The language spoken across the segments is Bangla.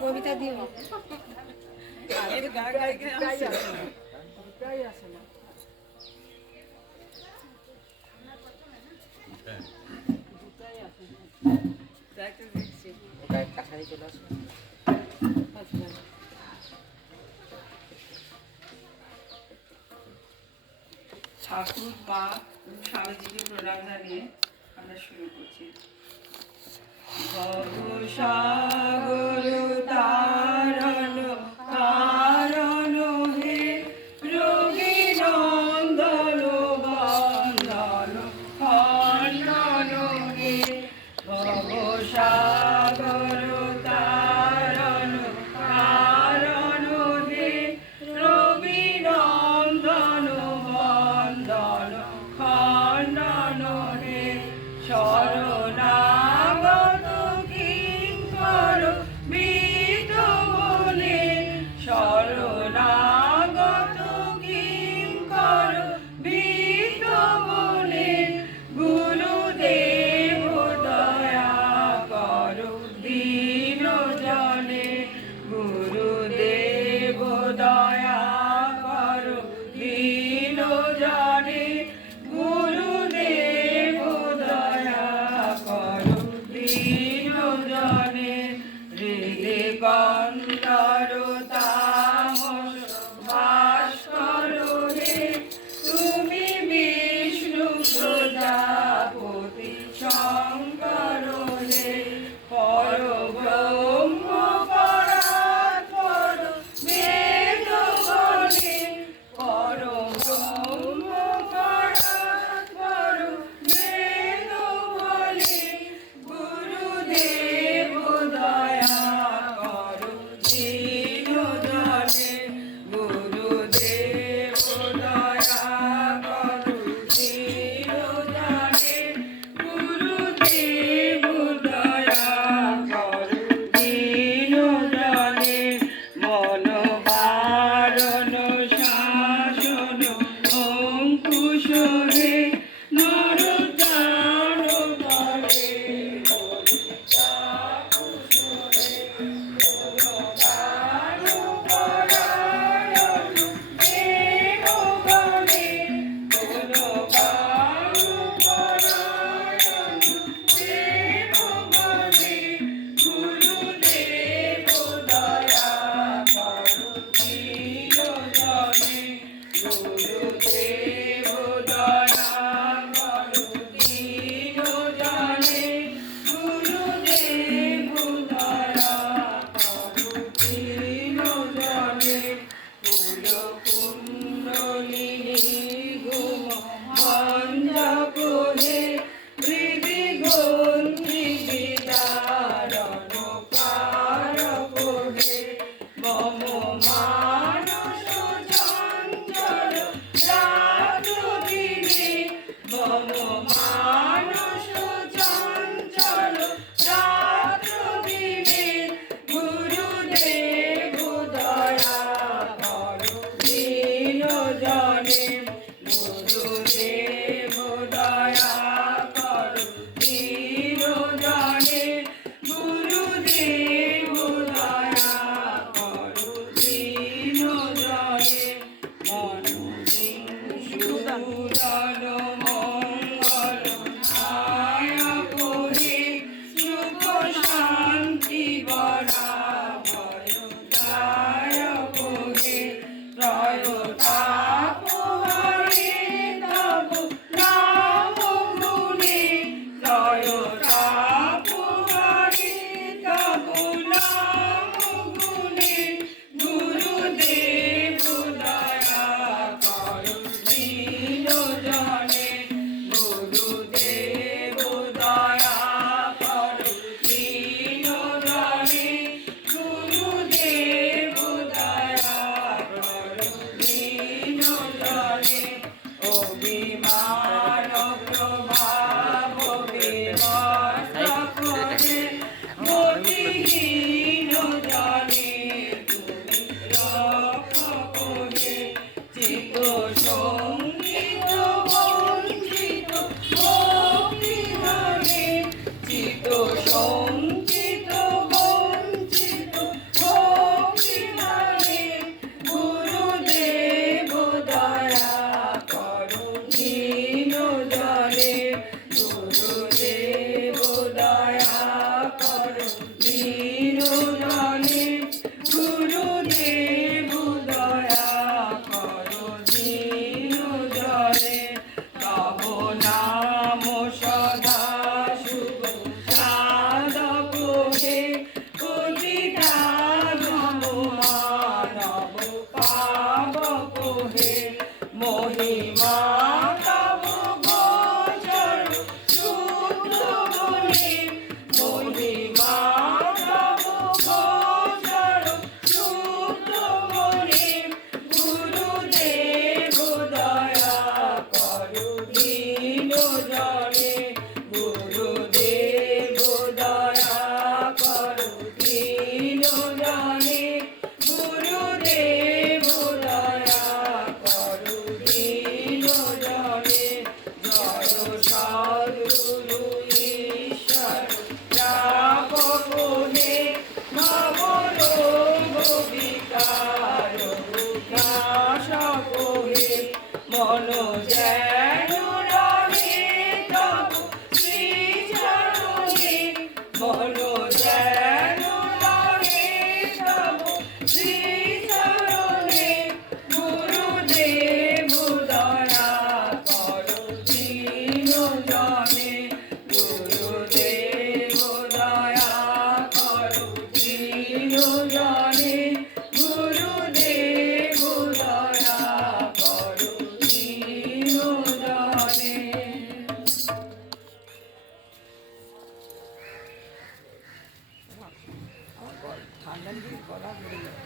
কবিতা দিও কাছারি চলে আসবে ঠাকুর মা স্বামীজিকে প্রণাম জানিয়ে আমরা শুরু করছি। ভবসাগর তারণ কারণ হে রবি নন্দন বন্দন খণ্ডন হে ভবসাগর তারণ কারণ হে রবি নন্দন বন্দন খণ্ডন হে শরণাগত কিঙ্কর বিদবনে শরণাগত কিঙ্কর বিদবনে গুরুদেব দয়া করো দীন জনে গুরুদেব দয়া করো দীন জনে গুরুদেব দয়া করো দীন জনে হৃদে কন্দর তামস ভাস্কর হে তুমি বিষ্ণু প্রজাপতি শঙ্কর হে পরব্রহ্ম পরাৎপর বেদবনে পরব্রহ্ম পরাৎপর বেদবনে গুরুদেব দয়া করো দীন জনে গুরুদেব দয়া করো দীন জনে গুরুদেব দয়া করো দীন জনে মন বারণ শাসন অঙ্কুশ হে নর দান করে মন যেন রহে তবু শ্রীচরণে, মন যেন রহে তবু শ্রীচরণে। গুরুদেব দয়া করো দীন জনে, গুরুদেব দয়া করো দীন জনে, গুরুদেব দয়া করো দীন জনে। ঠান্ডা দিয়ে গলা পড়ে যাবে।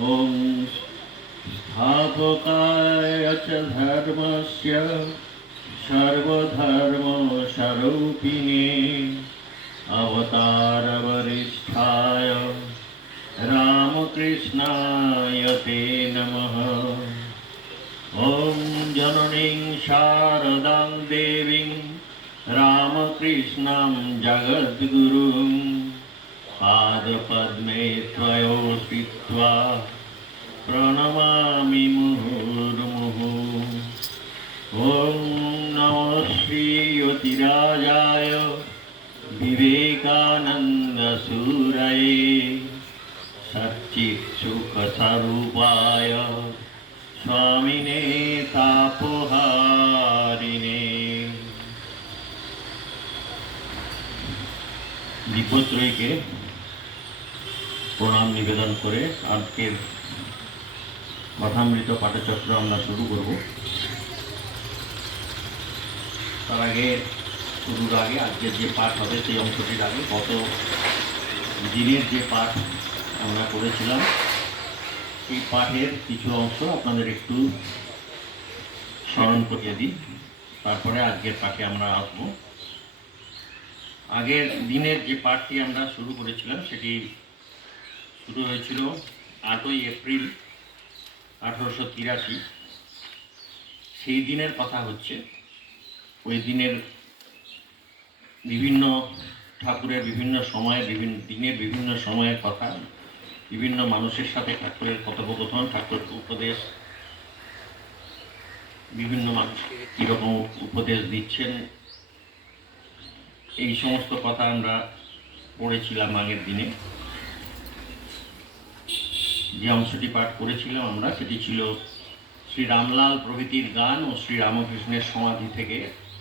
ॐ स्थापकाय च धर्मस्य सर्वधर्मस्वरूपिणे अवतारवरिष्ठाय रामकृष्णाय ते नमः। ॐ जननीं शारदां देवीं रामकृष्णं जगद्गुरुं पादपद्मे त्वयो स्थित्वा प्रणमामि मुहुर्मुहुः। ॐ नमः श्रीयतिराजाय विवेकानन्दसूरये सच्चित्सुखस्वरूपाय स्वामिने तापहारिणे। দীপত্রয়ীকে প্রণাম নিবেদন করে আজকের কথামৃত পাঠচক্র আমরা শুরু করব। তার আগে শুরুর আগে আজকের যে পাঠ হবে সেই অংশটির আগে গত দিনের যে পাঠ আমরা করেছিলাম সেই পাঠের কিছু অংশ আপনাদের একটু স্মরণ করিয়ে দিই, তারপরে আজকের পাঠে আমরা আসবো। আগের দিনের যে পাঠটি আমরা শুরু করেছিলাম সেটি শুরু হয়েছিল 8ই এপ্রিল 1883। সেই দিনের কথা হচ্ছে। ওই দিনের বিভিন্ন ঠাকুরের বিভিন্ন সময়ে বিভিন্ন দিনের বিভিন্ন সময়ের কথা, বিভিন্ন মানুষের সাথে ঠাকুরের কথোপকথন, ঠাকুরের উপদেশ, বিভিন্ন মানুষকে কীরকম উপদেশ দিচ্ছেন, এই সমস্ত কথা আমরা পড়েছিলাম আগের দিনে। যে অংশটি পাঠ করেছিলাম আমরা সেটি ছিল শ্রী রামলাল প্রভৃতির গান ও শ্রী রামকৃষ্ণের সমাধি থেকে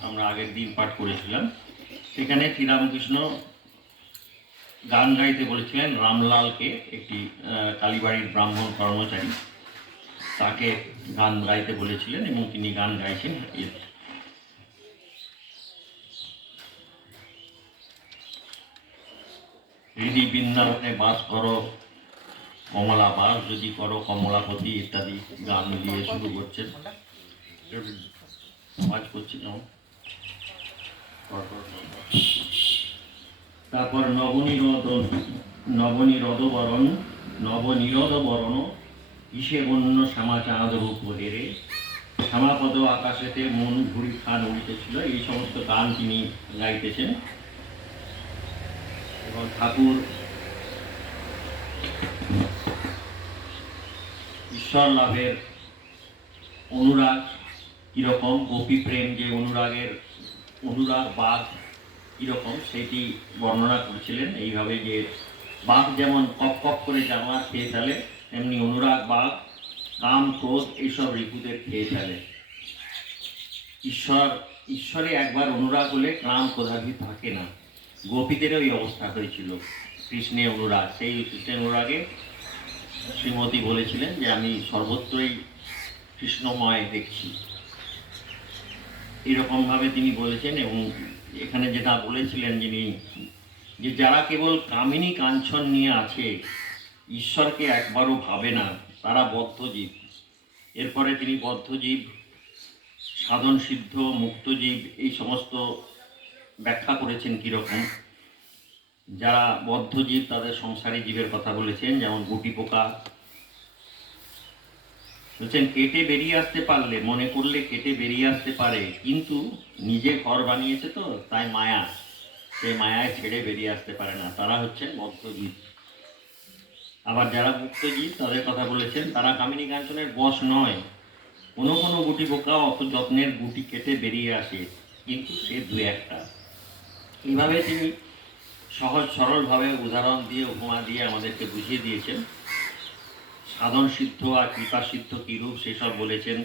আমরা আগের দিন পাঠ করেছিলাম। সেখানে শ্রীরামকৃষ্ণ গান গাইতে বলেছিলেন রামলালকে, একটি কালীবাড়ির ব্রাহ্মণ কর্মচারী, তাকে গান গাইতে বলেছিলেন এবং তিনি গান গাইছেন। হৃদি বৃন্দাবনে বাস করো কমলা বাস যদি করো কমলাপতি ইত্যাদি গান দিয়ে শুরু করছেন। কাজ করছি যেমন। তারপর নবনিরদ বরণ কিসে বন্য শ্যামাচাঁদ রূপ হেরে, শ্যামাপদ আকাশেতে মন ঘুরি খান উড়িতেছিল, এই সমস্ত গান তিনি গাইতেছেন। এবং ঠাকুর ঈশ্বর লাভের অনুরাগ কীরকম, গোপী প্রেম যে অনুরাগ বাঘ কীরকম সেটি বর্ণনা করেছিলেন এইভাবে যে বাঘ যেমন কপ কপ করে জানোয়ার খেয়ে ফেলে, তেমনি অনুরাগ বাঘ কাম ক্রোধ এইসব রিপুদের খেয়ে ফেলে। ঈশ্বর ঈশ্বরে একবার অনুরাগ হলে কাম কদাপি থাকে না। গোপীদেরও এই অবস্থা হয়েছিল, কৃষ্ণে অনুরাগ। সেই কৃষ্ণের অনুরাগে শ্রীমতী বলেছিলেন যে আমি সর্বত্রই কৃষ্ণময় দেখছি, এরকমভাবে তিনি বলেছেন। এবং এখানে যেটা বলেছিলেন যিনি, যে যারা কেবল কামিনী কাঞ্চন নিয়ে আছে, ঈশ্বরকে একবারও ভাবে না, তারা বদ্ধজীব। এরপরে তিনি বদ্ধজীব, সাধন সিদ্ধ, মুক্তজীব এই সমস্ত ব্যাখ্যা করেছেন কীরকম। যারা বদ্ধজীব তাদের সংসারী জীবের কথা বলেছেন, যেমন গুটি পোকা। বলছেন কেটে বেরিয়ে আসতে পারলে, মনে করলে কেটে বেরিয়ে আসতে পারে, কিন্তু নিজে ঘর বানিয়েছে তো তাই মায়া, সেই মায়ায় ছেড়ে বেরিয়ে আসতে পারে না, তারা হচ্ছেন বদ্ধজীব। আবার যারা মুক্তজীব তাদের কথা বলেছেন, তারা কামিনী কাঞ্চনের বশ নয়। কোনো কোনো গুটি পোকা অত যত্নের গুটি কেটে বেরিয়ে আসে, কিন্তু সে দু একটা। এইভাবে তিনি সহজ সরলভাবে উদাহরণ দিয়ে, উপমা দিয়ে আমাদেরকে বুঝিয়ে দিয়েছেন। সাধন সিদ্ধ আর কৃপা সিদ্ধ কিরূপ সেসব বলেছেন।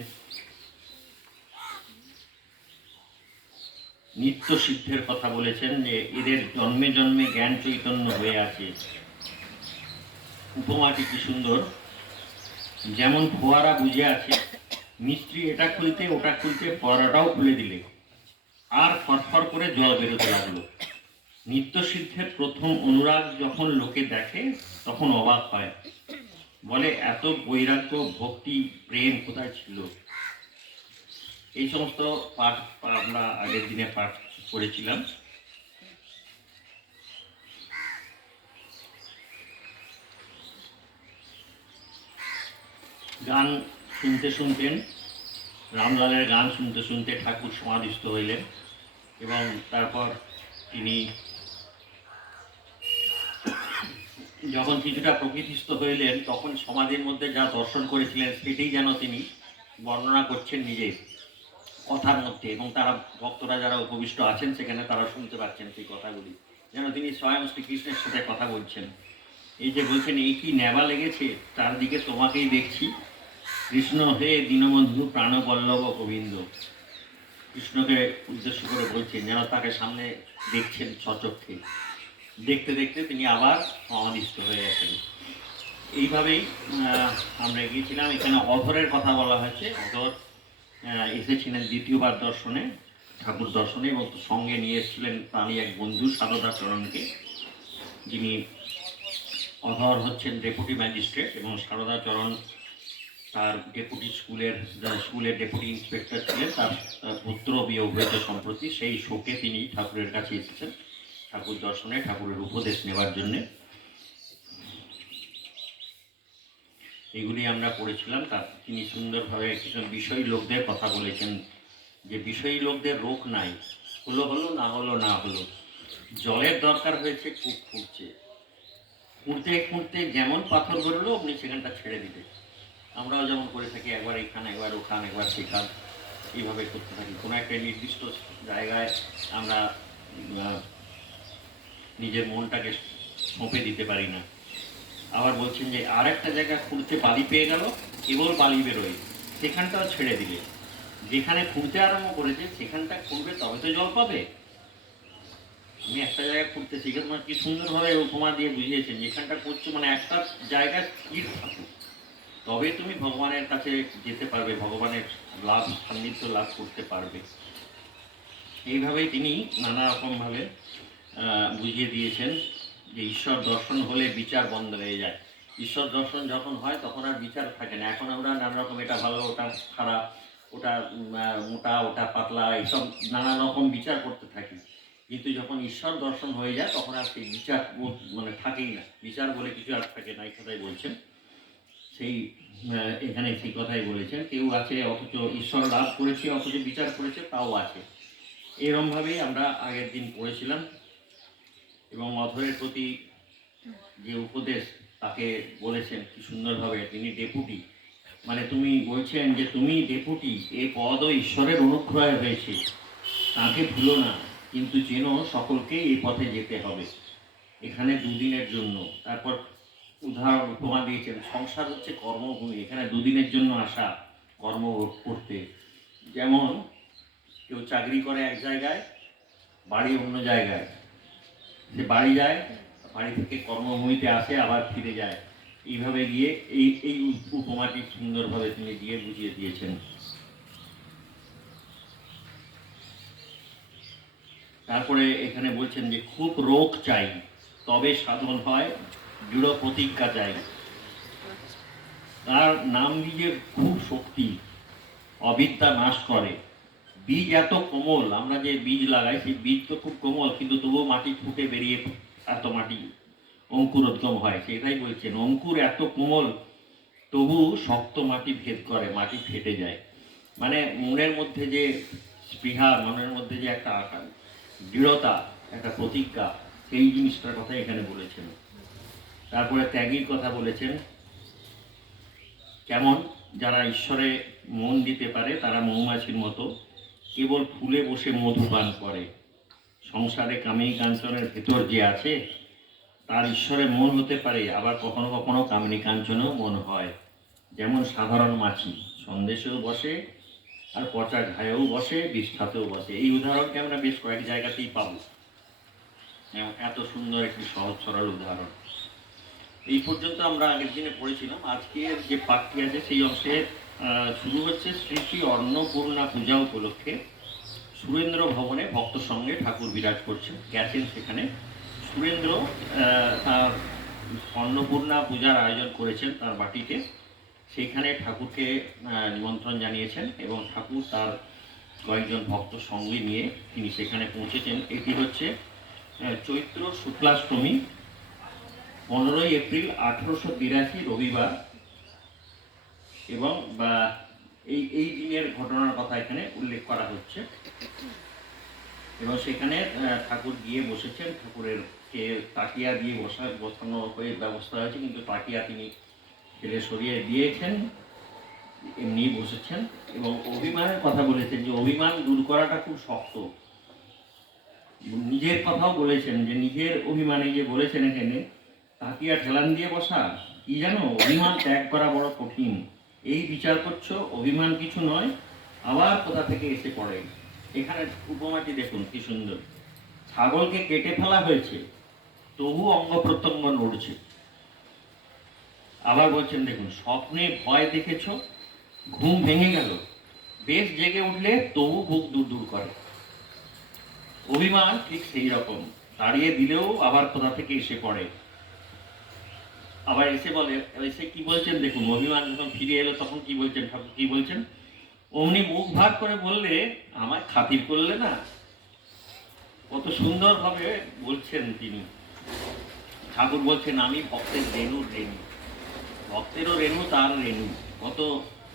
নিত্য সিদ্ধের কথা বলেছেন, যে এদের জন্মে জন্মে জ্ঞান চৈতন্য হয়ে আছে। উপমাটি কি সুন্দর! যেমন ফোয়ারা বুঝে আছে, মিস্ত্রি এটা খুলতে ওটা খুলতে ফোয়ারাটাও খুলে দিলে আর ফরফর করে জল বেরোতে লাগলো। নিত্য সিদ্ধের প্রথম অনুরাগ যখন লোকে দেখে তখন অবাক হয়, বলে এত বৈরাগ্য, ভক্তি, প্রেম কোথায় ছিল। এই সমস্ত পাঠ আমরা আগের দিনে পাঠ করেছিলাম। গান শুনতে শুনতেন, রামলালের গান শুনতে শুনতে ঠাকুর সমাধিস্থ হইলেন। এবং তারপর তিনি যখন কিছুটা প্রকৃতিস্থ হইলেন, তখন সমাধির মধ্যে যা দর্শন করেছিলেন সেটাই যেন তিনি বর্ণনা করছেন নিজেই কথার মধ্যে, এবং তারা ভক্তরা যারা উপবিষ্ট আছেন সেখানে তারা শুনতে পাচ্ছেন সেই কথাগুলি, যেন তিনি স্বয়ং শ্রীকৃষ্ণের সাথে কথা বলছেন। এই যে বলছেন, এই কি নেবা লেগেছে, চারদিকে তোমাকেই দেখছি, কৃষ্ণ হে দীনবন্ধু প্রাণবল্লভ গোবিন্দ। কৃষ্ণকে উদ্দেশ্য করে বলছেন, যেন তাকে সামনে দেখছেন সচক্ষে। দেখতে দেখতে তিনি আবার সমাধিস্থ হয়ে গেছেন। এইভাবেই আমরা গিয়েছিলাম। এখানে অধরের কথা বলা হয়েছে। অধর এসেছিলেন দ্বিতীয়বার দর্শনে, ঠাকুর দর্শনে, এবং সঙ্গে নিয়ে এসেছিলেন তাঁরই এক বন্ধু সারদাচরণকে, যিনি অধর হচ্ছেন ডেপুটি ম্যাজিস্ট্রেট, এবং সারদাচরণ তার ডেপুটি স্কুলের ডেপুটি ইন্সপেক্টর ছিলেন। তার পুত্র বিয়োগ হয়েছে সম্প্রতি, সেই শোকে তিনি ঠাকুরের কাছে এসেছেন ঠাকুর দর্শনে, ঠাকুরের উপদেশ নেওয়ার জন্যে। এগুলি আমরা পড়েছিলাম। তার তিনি সুন্দরভাবে কিছু বিষয়ী লোকদের কথা বলেছেন, যে বিষয়ী লোকদের রোগ নাই, হলো হলো, না হলো না হলো। জলের দরকার হয়েছে, কূপ খুঁড়ছে, খুঁড়তে খুঁড়তে যেমন পাথর বেরোলো আপনি সেখানটা ছেড়ে দিতে। আমরাও যেমন করে থাকি, একবার এখানে, একবার ওখানে, একবার সেখান, এইভাবে করতে থাকি। কোনো একটা নির্দিষ্ট জায়গায় আমরা নিজের মনটাকে সঁপে দিতে পারি না। আবার বলছেন যে আর একটা জায়গা খুঁড়তে বালি পেয়ে গেল, কেবল বালি বেরোয়, সেখানটাও ছেড়ে দিলে। যেখানে খুঁড়তে আরম্ভ করেছে সেখানটা খুঁড়বে, তবে তো জল পাবে। আমি একটা জায়গায় খুঁড়তেছি, এখানে কি সুন্দরভাবে উপমা দিয়ে বুঝিয়েছেন, যেখানটা করছো মানে একটা জায়গায় স্থির থাকো, তবে তুমি ভগবানের কাছে যেতে পারবে, ভগবানের লাভ, সান্নিধ্য লাভ করতে পারবে। এইভাবেই তিনি নানা রকমভাবে বুঝিয়ে দিয়েছেন যে ঈশ্বর দর্শন হলে বিচার বন্ধ হয়ে যায়। ঈশ্বর দর্শন যখন হয় তখন আর বিচার থাকে না। এখন আমরা নানা রকম, এটা ভালো, ওটা খারাপ, ওটা মোটা, ওটা পাতলা, এইসব নানা রকম বিচার করতে থাকি। কিন্তু যখন ঈশ্বর দর্শন হয়ে যায় তখন আর সেই বিচার মানে থাকেই না, বিচার বলে কিছু আর থাকে না। এই কথাই বলছেন, সেই এখানে সেই কথাই বলেছেন। কেউ আছে অথচ ঈশ্বর লাভ করেছে, অথচ বিচার করেছে, তাও আছে। এরমভাবেই আমরা আগের দিন পড়েছিলাম। এবং অধরের প্রতি যে উপদেশ তাকে বলেছেন কি সুন্দরভাবে, তিনি ডেপুটি, মানে তুমি বলছেন যে তুমি ডেপুটি, এই পদও ঈশ্বরের অনুগ্রহে হয়েছে, তাকে ভুলো না, কিন্তু যেন সকলকে এই পথে যেতে হবে। এখানে দুদিনের জন্য। তারপর উদাহরণ উপমা দিয়েছেন, সংসার হচ্ছে কর্মভূমি, এখানে দুদিনের জন্য আসা কর্ম করতে। যেমন কেউ চাকরি করে এক জায়গায়, বাড়ি অন্য জায়গায়, সে বাড়ি যায়, বাড়ি থেকে কর্মভূমিতে আসে, আবার ফিরে যায়, এইভাবে গিয়ে এই এই উপমাটি সুন্দরভাবে তিনি দিয়ে বুঝিয়ে দিয়েছেন। তারপরে এখানে বলছেন যে খুব রোগ চাই তবে সাধন হয়, দৃঢ় প্রতিজ্ঞা চাই। তার নাম বীজের খুব শক্তি, অবিদ্যা নাশ করে। বীজ এত কোমল, আমরা যে বীজ লাগাই সেই বীজ তো খুব কোমল, কিন্তু তবুও মাটি ফুটে বেরিয়ে এত মাটি অঙ্কুরোদ্গম হয়। সেটাই বলছেন, অঙ্কুর এত কোমল তবু শক্ত মাটি ভেদ করে, মাটি ফেটে যায়। মানে মনের মধ্যে যে স্পৃহা, মনের মধ্যে যে একটা দৃঢ়তা, একটা প্রতিজ্ঞা, সেই জিনিসটার কথা এখানে বলেছেন। তারপরে ত্যাগীর কথা বলেছেন, কেমন যারা ঈশ্বরে মন দিতে পারে তারা মৌমাছির মতো কেবল ফুলে বসে মধু পান করে। সংসারে কামিনী কাঞ্চনের ভেতর যে আছে তার ঈশ্বরে মন হতে পারে, আবার কখনো কখনো কামিনী কাঞ্চনেও মন হয়। যেমন সাধারণ মাছি সন্দেশেও বসে, আর পচা ঘায়েও বসে, বিষ্ঠাতেও বসে। এই উদাহরণকে আমরা বেশ কয়েক জায়গাতেই পাবো। এত সুন্দর একটি সহজ সরল উদাহরণ। এই পর্যন্ত আমরা আগের দিনে পড়েছিলাম। আজকের যে পাঠটি আছে সেই অংশে শুরু হচ্ছে শ্রী শ্রী অন্নপূর্ণা পূজা উপলক্ষে সুরেন্দ্র ভবনে ভক্ত সঙ্গে ঠাকুর বিরাজ করছেন, গেছেন সেখানে। সুরেন্দ্র তার অন্নপূর্ণা পূজার আয়োজন করেছেন তার বাটিতে, সেখানে ঠাকুরকে নিমন্ত্রণ জানিয়েছেন এবং ঠাকুর তার কয়েকজন ভক্ত সঙ্গে নিয়ে তিনি সেখানে পৌঁছেছেন। এটি হচ্ছে চৈত্র শুক্লাষ্টমী, 15ই এপ্রিল 1882 রবিবার, এবং এই দিনের ঘটনার কথা এখানে উল্লেখ করা হচ্ছে। এবং সেখানে ঠাকুর গিয়ে বসেছেন, ঠাকুরের কে তাকিয়া দিয়ে বসানো হয়ে ব্যবস্থা হয়েছে, কিন্তু তাকিয়া তিনি ফেলে সরিয়ে দিয়েছেন, এমনি বসেছেন। এবং অভিমানের কথা বলেছেন যে অভিমান দূর করাটা খুব শক্ত। নিজের কথাও বলেছেন যে নিজের অভিমানে যে বলেছেন এখানে তাকিয়া ঠেলান দিয়ে বসা, কি জানো, অভিমান ত্যাগ করা বড় কঠিন। এই বিচার করছো, অভিমান কিছু নয়, আবার কোথা থেকে এসে পড়ে। এখানে উপমাটি দেখুন কি সুন্দর। ছাগলকে কেটে ফেলা হয়েছে, তবু অঙ্গ প্রত্যঙ্গ নড়ছে। আবার বলছেন দেখুন, স্বপ্নে ভয় দেখেছ, ঘুম ভেঙে গেল, বেশ জেগে উঠলে তবু বুক দূর দূর করে। অভিমান ঠিক সেই রকম, তাড়িয়ে দিলেও আবার কোথা থেকে এসে পড়ে। আবার এসে বলে, এসে কি বলছেন দেখুন, অভিমান যখন ফিরে এলো তখন কি বলছেন ঠাকুর, কি বলছেন, অমনি মুখ ভাগ করে বললে আমায় খাতির করলে না। কত সুন্দরভাবে বলছেন তিনি। ঠাকুর বলছেন আমি ভক্তের রেণুর রেণু, ভক্তেরও রেণু তার রেণু। কত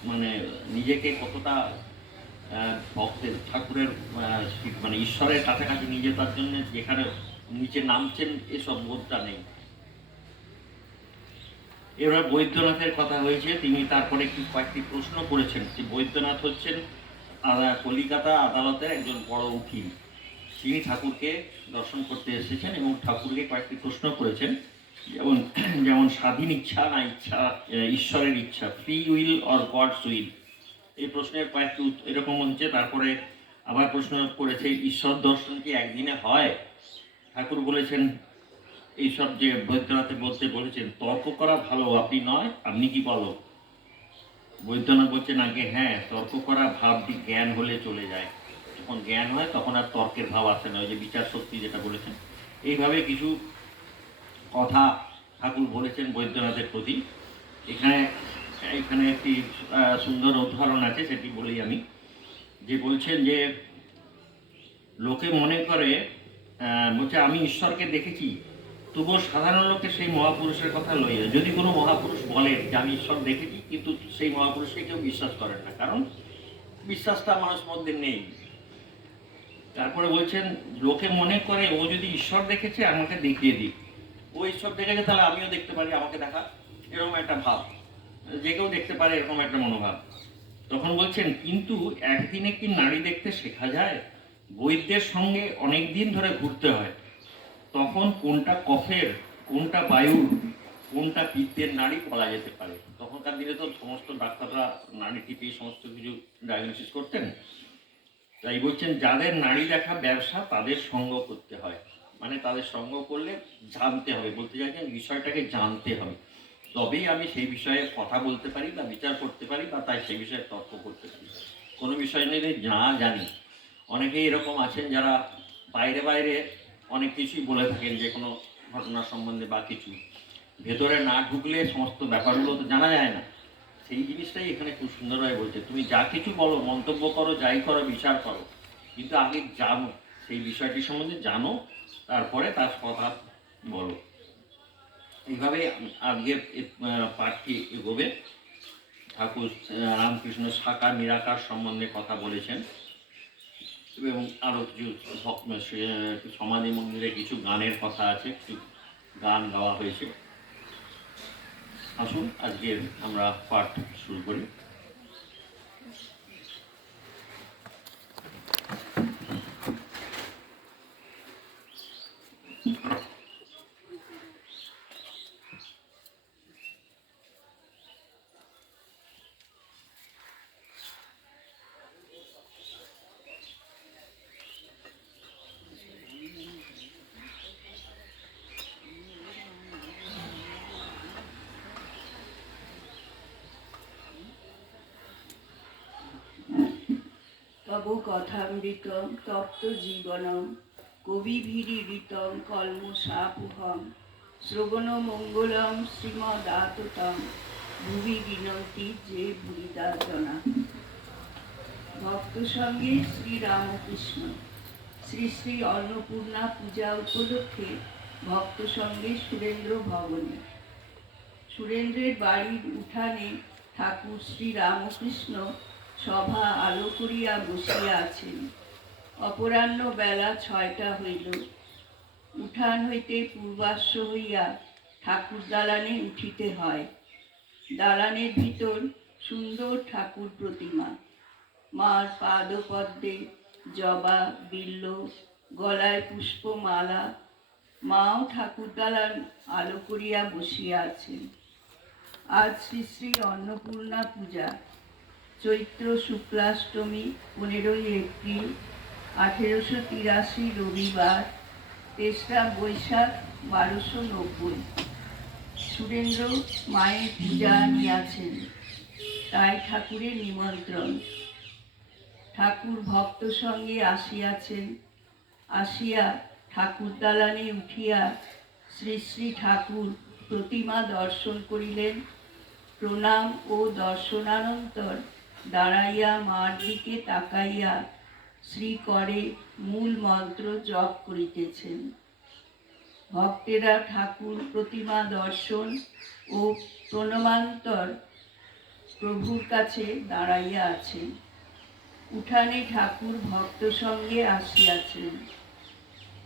মানে নিজেকে কতটা ভক্তের ঠাকুরের মানে ঈশ্বরের কাছাকাছি নিজে, তার জন্য যেখানে নিচে নামছেন এসব বোধটা নেই। এবার বৈদ্যনাথের কথা হয়েছে, তিনি তারপরে কয়েকটি প্রশ্ন করেছেন। বৈদ্যনাথ হচ্ছেন কলিকাতা আদালতের একজন বড় উকিল। তিনি ঠাকুরকে দর্শন করতে এসেছেন এবং ঠাকুরকে কয়েকটি প্রশ্ন করেছেন, যেমন স্বাধীন ইচ্ছা না ইচ্ছা ঈশ্বরের ইচ্ছা, free will or God's will, এই প্রশ্নের কয়েকটি এরকম হচ্ছে। তারপরে আবার প্রশ্ন করেছে ঈশ্বর দর্শন কি একদিনে হয়। ঠাকুর বলেছেন এইসব যে বৈদ্যনাথে বলতে বলেছেন, তর্ক করা ভালো, আপনি নয়, আপনি কি বলো। বৈদ্যনাথ বলছেন আগে হ্যাঁ, তর্ক করা ভাবটি জ্ঞান হলে চলে যায়, যখন জ্ঞান হয় তখন আর তর্কের ভাব আসে না, ওই যে বিচার শক্তি যেটা বলেছেন। এইভাবে কিছু কথা ঠাকুর বলেছেন বৈদ্যনাথের প্রতি। এখানে একটি সুন্দর উদাহরণ আছে, সেটি বলি আমি। যে বলছেন যে লোকে মনে করে, বলছে আমি ঈশ্বরকে দেখেছি, তবুও সাধারণ লোকে সেই মহাপুরুষের কথা লইয়া, যদি কোনো মহাপুরুষ বলেন যে আমি ঈশ্বর দেখেছি, কিন্তু সেই মহাপুরুষকে কেউ বিশ্বাস করেন না, কারণ বিশ্বাসটা মানুষ মধ্যে নেই। তারপরে বলছেন লোকে মনে করে ও যদি ঈশ্বর দেখেছে আমাকে দেখিয়ে দিক, ও ঈশ্বর দেখেছে তাহলে আমিও দেখতে পারি, আমাকে দেখা, এরকম একটা ভাব, যে কেউ দেখতে পারে এরকম একটা মনোভাব। তখন বলছেন কিন্তু একদিনে কি নারী দেখতে শেখা যায়, বৈদ্যের সঙ্গে অনেক দিন ধরে ঘুরতে হয়, তখন কোনটা কফের, কোনটা বায়ুর, কোনটা পিত্তের নারী বলা যেতে পারে। তখনকার দিনে তো সমস্ত ডাক্তাররা নারী টিপে সমস্ত কিছু ডায়াগনোসিস করতেন। তাই বলছেন যাদের নারী দেখা ব্যবসা তাদের সঙ্গ করতে হয়, মানে তাদের সঙ্গ করলে জানতে হবে, বলতে চাইছেন বিষয়টাকে জানতে হবে, তবেই আমি সেই বিষয়ে কথা বলতে পারি বা বিচার করতে পারি বা তাই সেই বিষয়ে তর্ক করতে পারি। কোনো বিষয় নিয়ে যদি না জানি, অনেকেই এরকম আছেন যারা বাইরে বাইরে অনেক কিছুই বলে থাকেন যে কোনো ঘটনা সম্বন্ধে বা কিছু, ভেতরে না ঢুকলে সমস্ত ব্যাপারগুলো তো জানা যায় না। সেই জিনিসটাই এখানে খুব সুন্দরভাবে বলছে, তুমি যা কিছু বলো, মন্তব্য করো, যাই করো, বিচার করো, কিন্তু আগে জানো, সেই বিষয়টি সম্বন্ধে জানো, তারপরে তার কথা বলো। এইভাবে আজকের পাঠটি এগোবে। ঠাকুর রামকৃষ্ণ সাকার নিরাকার সম্বন্ধে কথা বলেছেন এবং আরও কিছু সমাধি মন্দিরে কিছু গানের কথা আছে, কিছু গান গাওয়া হয়েছে। আসুন আজকে আমরা পাঠ শুরু করি। তব কথামৃতম তপ্ত জীবনম কবিভিরিতম কলমশাপুহম শ্রবণ মঙ্গলম শ্রীমদাততম ভুবি বিনন্তি যে ভুরিদা জনা। ভক্ত সঙ্গে শ্রীরামকৃষ্ণ। শ্রী শ্রী অন্নপূর্ণা পূজা উপলক্ষে ভক্ত সঙ্গে সুরেন্দ্র ভবনে। সুরেন্দ্রের বাড়ির উঠানে ঠাকুর শ্রী রামকৃষ্ণ সভা আলো করিয়া বসিয়া আছেন। অপরাহ্ন বেলা 6টা হইল। উঠান হইতে পূর্বাশ্ব হইয়া ঠাকুর দালানে উঠিতে হয়। দালানের ভিতর সুন্দর ঠাকুর প্রতিমা, মার পাদপদ্মে জবা, বিল্ল, গলায় পুষ্পমালা। মাও ঠাকুর দালান আলো করিয়া বসিয়া আছেন। আজ শ্রী শ্রী অন্নপূর্ণা পূজা, চৈত্র শুক্লাষ্টমী, 15ই এপ্রিল 1883 রবিবার, 3রা বৈশাখ 1290। সুরেন্দ্র মায়ের পূজা নিয়াছেন, তাই ঠাকুরের নিমন্ত্রণ। ঠাকুর ভক্ত সঙ্গে আসিয়াছেন। আসিয়া ঠাকুর দালানে উঠিয়া শ্রী শ্রী ঠাকুর প্রতিমা দর্শন করিলেন। প্রণাম ও দর্শনানন্তর দাঁড়াইয়া মার দিকে তাকাইয়া শ্রী করে মূল মন্ত্র জপ করিতেছেন। ভক্তেরা ঠাকুর প্রতিমা দর্শন ও প্রণামান্তর প্রভুর কাছে দাঁড়াইয়া আছেন। উঠানে ঠাকুর ভক্ত সঙ্গে আসিয়াছেন।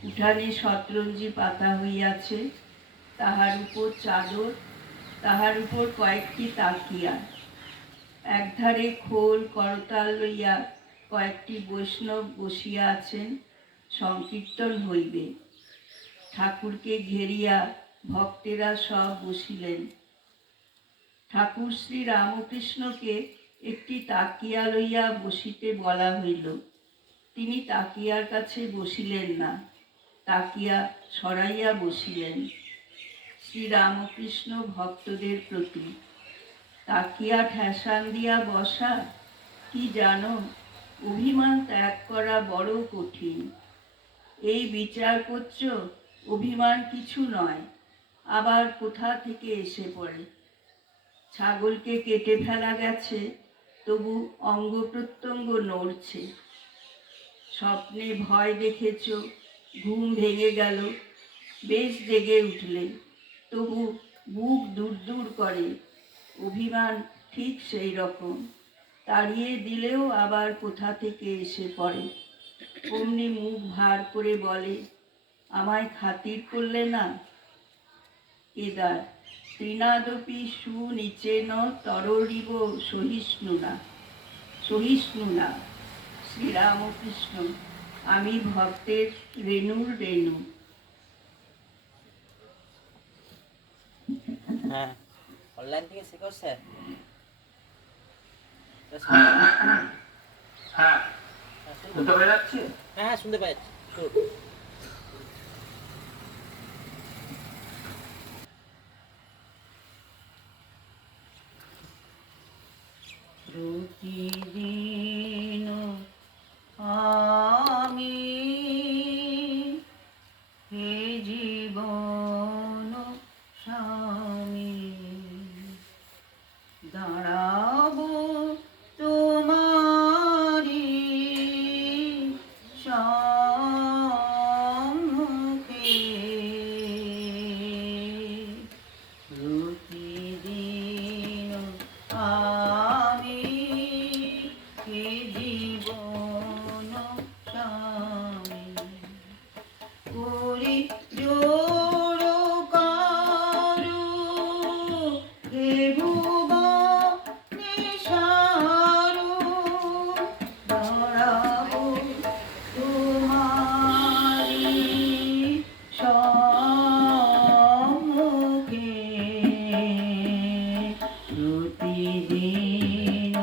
উঠানে শতরঞ্জি পাতা হইয়াছে, তাহার উপর চাদর, তাহার উপর কয়েকটি তাকিয়া। একধারে খোল করতাল লইয়া কয়েকটি বৈষ্ণব বসিয়া আছেন, সংকীর্তন হইবে। ঠাকুরকে ঘেরিয়া ভক্তেরা সব বসিলেন। ঠাকুর শ্রী রামকৃষ্ণকে একটি তাকিয়া লইয়া বসিতে বলা হইল। তিনি তাকিয়ার কাছে বসিলেন না, তাকিয়া সরাইয়া বসিলেন। শ্রীরামকৃষ্ণ ভক্তদের প্রতি তাকিয়া ঠেসান দিয়া বসা, কি জানো, অভিমান ত্যাগ করা বড় কঠিন। এই বিচার করছ অভিমান কিছু নয়, আবার কোথা থেকে এসে পড়ে। ছাগলকে কেটে ফেলা গেছে, তবু অঙ্গ প্রত্যঙ্গ নড়ছে। স্বপ্নে ভয় দেখেছ, ঘুম ভেঙে গেল, বেশ জেগে উঠলে, তবু বুক দূর দূর করে। অভিমান ঠিক সেই রকম, তাড়িয়ে দিলেও আবার কোথা থেকে এসে পড়ে। অমনি মুখ ভার করে বলে, আমায় খাতির করলে না। কেদার তৃণাদপি সুনিচেন তররিব সহিষ্ণু না। শ্রীরামকৃষ্ণ, আমি ভক্তের রেণুর রেণু। হ্যাঁ, অনলাইন থেকে শেখাচ্ছে। হ্যাঁ। শুনতে পাওয়া যাচ্ছে? হ্যাঁ হ্যাঁ শুনতে পাচ্ছি। প্রতিদিন আমি হে জীবন স্বামী দাঁড়াবো তোমারি সম্মুখে প্রতিদিন আমি হে জীবন স্বামী করি জোড় কারু হে ভুবনে সারু দাঁড়াবো তোমারি সম্মুখে প্রতিদিন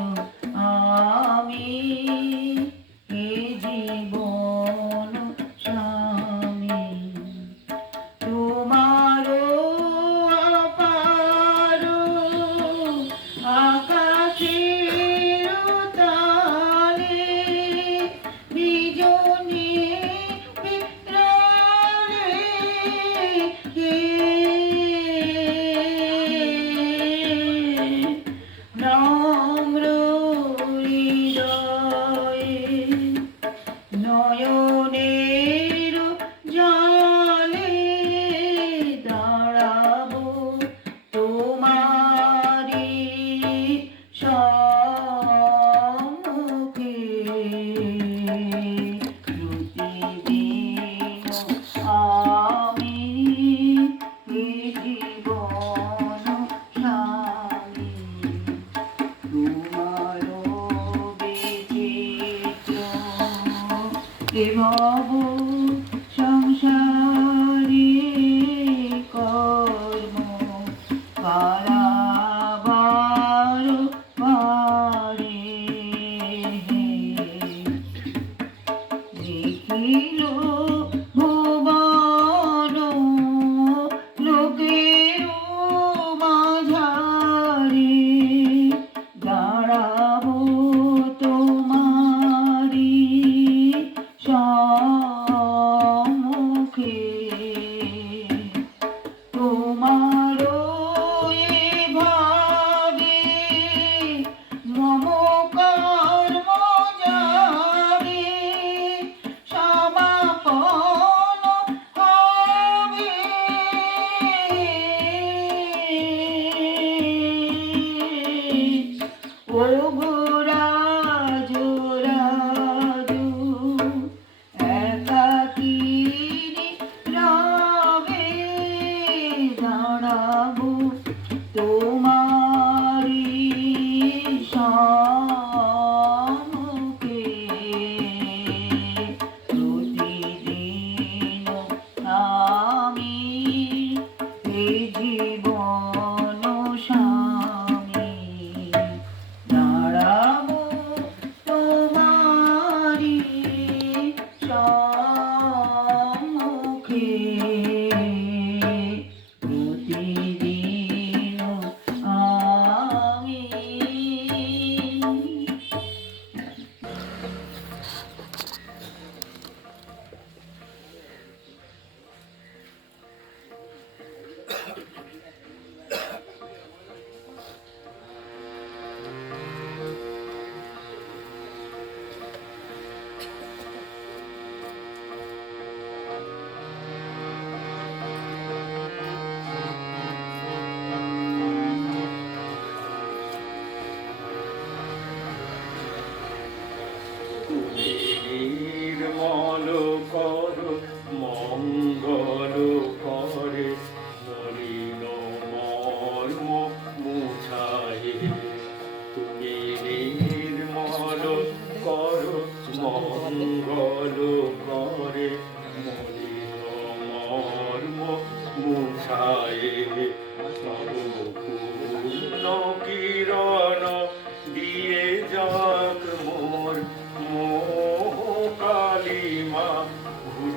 আমি হে জীবন স্বামী তোমারও অপার আকাশের তালে বিজনে বিদ্রালে হে নম্র হৃদয়ে নয়নের জলে দাঁড়াবো তোমারি সম্মুখে প্রতিদিন আমি হে জীবন স্বামী তোমারও বিচিত্র এ ভব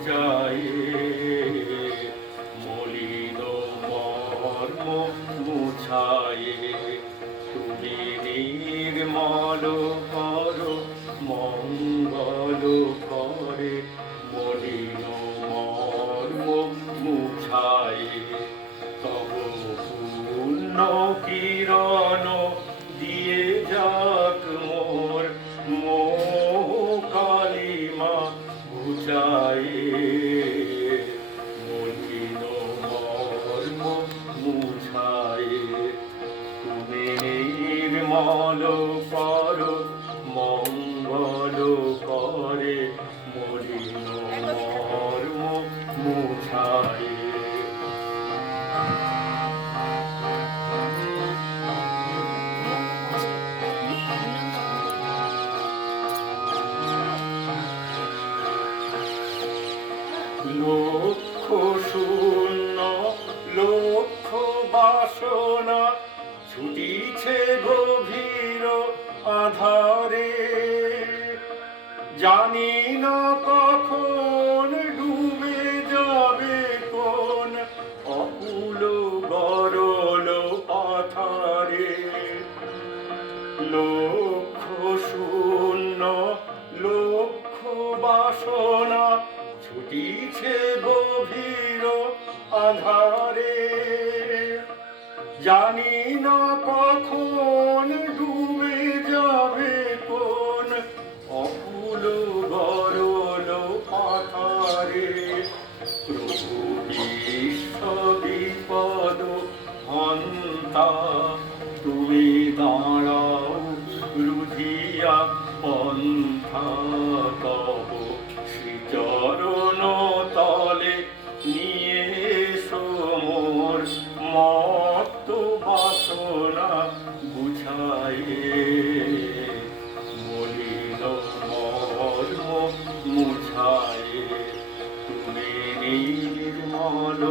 ঘুচায়ে মলিন মর্ম মুছায়ে তুমি নির্মল করো মঙ্গল করে মলিন মর্ম মুছায়ে তব পূর্ণ কিরণ দিয়ে যাক মোর মোহ কালিমা ঘুচায়ে মলিন মর্ম মুছায়ে তুমি নির্মল করো মঙ্গল করে মলিন মর্ম মুছায়ে লক্ষ শূন্য লক্ষ বাসনা ছুটিছে গভীর আধারে জানি না কখন ডুবে যাবে কোন অকুল গরল পাথারে লক্ষ শূন্য লক্ষ বাসনা ছুটিছে গভীর আধারে জানি না কখন ডুবে যাবে কোন অকুল গরল পাথারে প্রভু বিশ্ব বিপদ হন্তা তুমি দাঁড়াও রুধিয়া পন্থা তব শ্রীচরণ তলে নিয়ে মোর মত্ত বাসনা বুঝায়ে মলিন মর্ম মুছায়ে তুমি নির্মল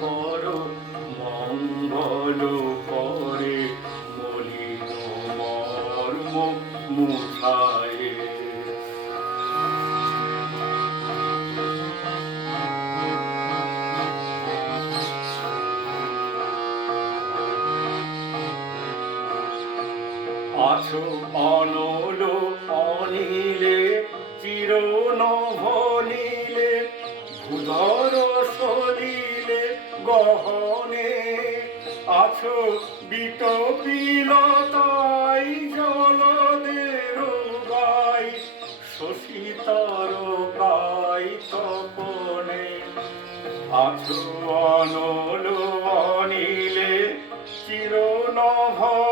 করো মঙ্গল করে মলিন মর্ম মুছায়ে আছো অনল অনিলে চিরনভনীলে ভূধর সলিলে গহনে আছো বিতপিলতাই জলদের গাই শশীতর গাই তপনে আছো অনল অনিলে চিরনভনীলে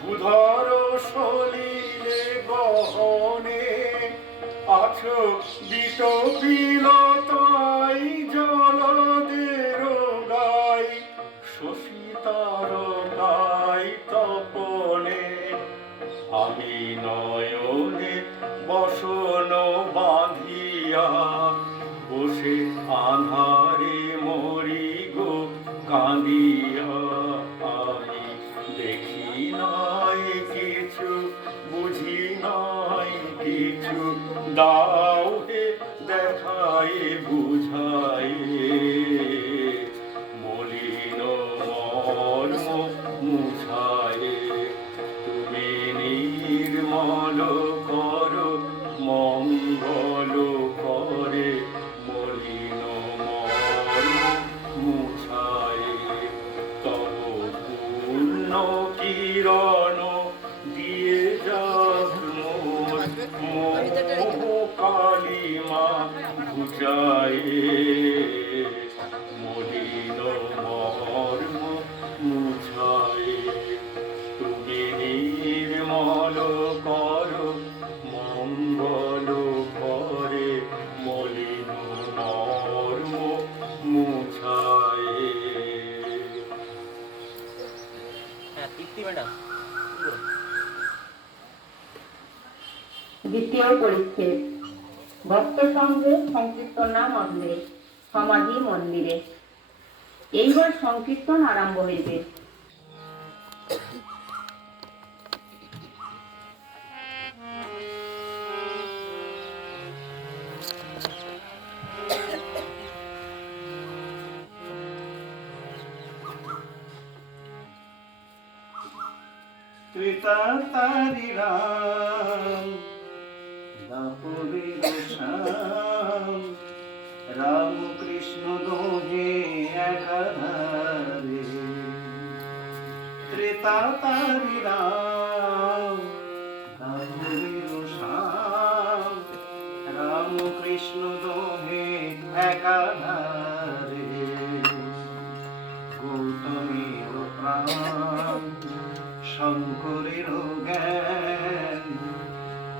ভূধর সলিলে গহনে আছো বিতপিলতাই জলদের গাই শশীতর গাই তপনে আমি নয়নে বসন বাঁধিয়া বসে আঁধারে মরি গো কাঁদিয়া আমি দেখি নাই কিছু বুঝি নাই কিছু দাও হে দেখাই বুঝাই মলিন মর্ম মুছায়ে তুমি নির্মল করো মঙ্গল করে মলিন মর্ম মুছায়ে তব পূর্ণ কিরণ দিয়ে যাক মোর মোহ কালিমা ঘুচায়ে মলিন মর্ম মুছায়ে তুমি নির্মল করো মঙ্গল করে মলিন মর্ম মুছায়ে। হ্যাঁ তৃপ্তি ম্যাডাম দ্বিতীয় পরিচ্ছেদ ভক্ত সঙ্গে সংকীর্তনা মন্দিরে সমাধি মন্দিরে। এইবার সংকীর্তন আরম্ভ হইবে। ত্রেতা তারি রাম দাপরের শ্যাম রাম কৃষ্ণ দোহে একাধারে ত্রেতা তারি রাম দাপরের শ্যাম রাম কৃষ্ণ দোহে একাধারে গৌতমের প্রাণ শঙ্করের জ্ঞান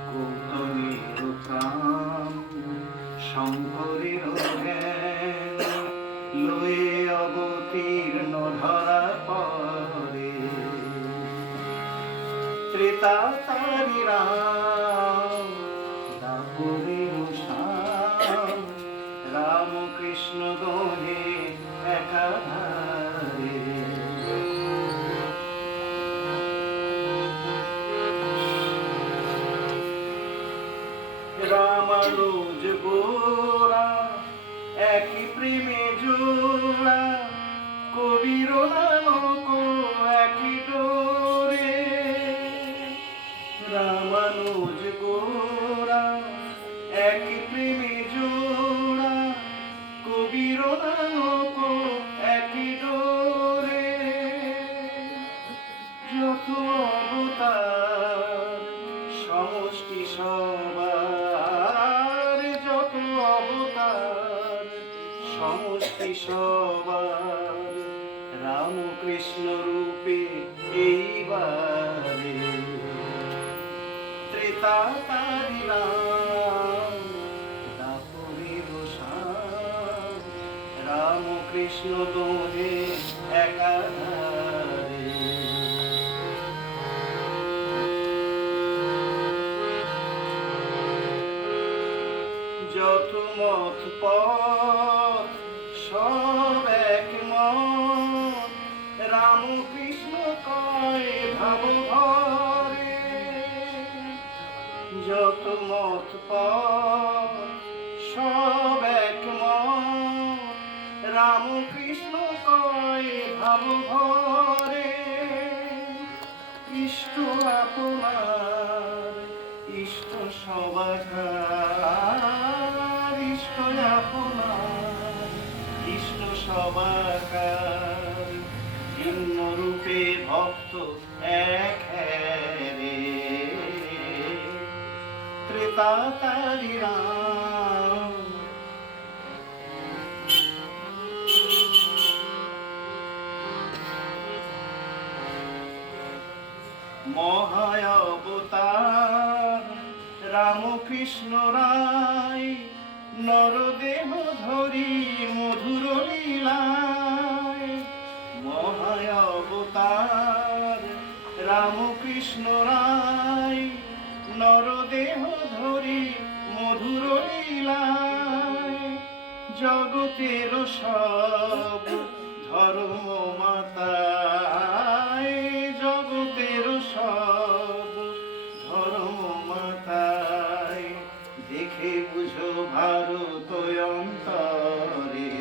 গৌতমের প্রাণ শঙ্করের জ্ঞান লয়ে অবতীর্ণ ধরা পরে ত্রেতা তারি রাম দাপরের শ্যাম রাম কৃষ্ণ দোহে একাধারে রামানুজ গোরা একই প্রেমে জোড়া কবির নানক একই ডোরে রামানুজ গোরা একই প্রেমে জোড়া কবির নানক একই ডোরে যত অবতার সমষ্টি সবার যত অবতার সমষ্টি সবার রামকৃষ্ণ রূপে এইবারে ত্রেতা তারি রাম দাপরের শ্যাম রামকৃষ্ণ দোহে একাধারে যত মত পথ সব এক মত রামকৃষ্ণ কয় ভাব ভরে যত মত পথ সব এক মত রামকৃষ্ণ কয় ভাব ভরে ইষ্ট আপনার ইষ্ট সবাকার ইষ্ট আপনার ইষ্ট সবাকার ভিন্ন রূপে ভক্ত এক রে ত্রেতা তারি রাম মহায় অবতার রামকৃষ্ণ রায় নরদেহ ধরি মধুর লীলায় মহায় অবতার রামকৃষ্ণ রায় নরদেহ ধরি মধুর লীলায় জগতের সব ধর্ম মাতায় জগতের সব ধর্ম মাতায় দেখে বুঝো ভারত অন্তরে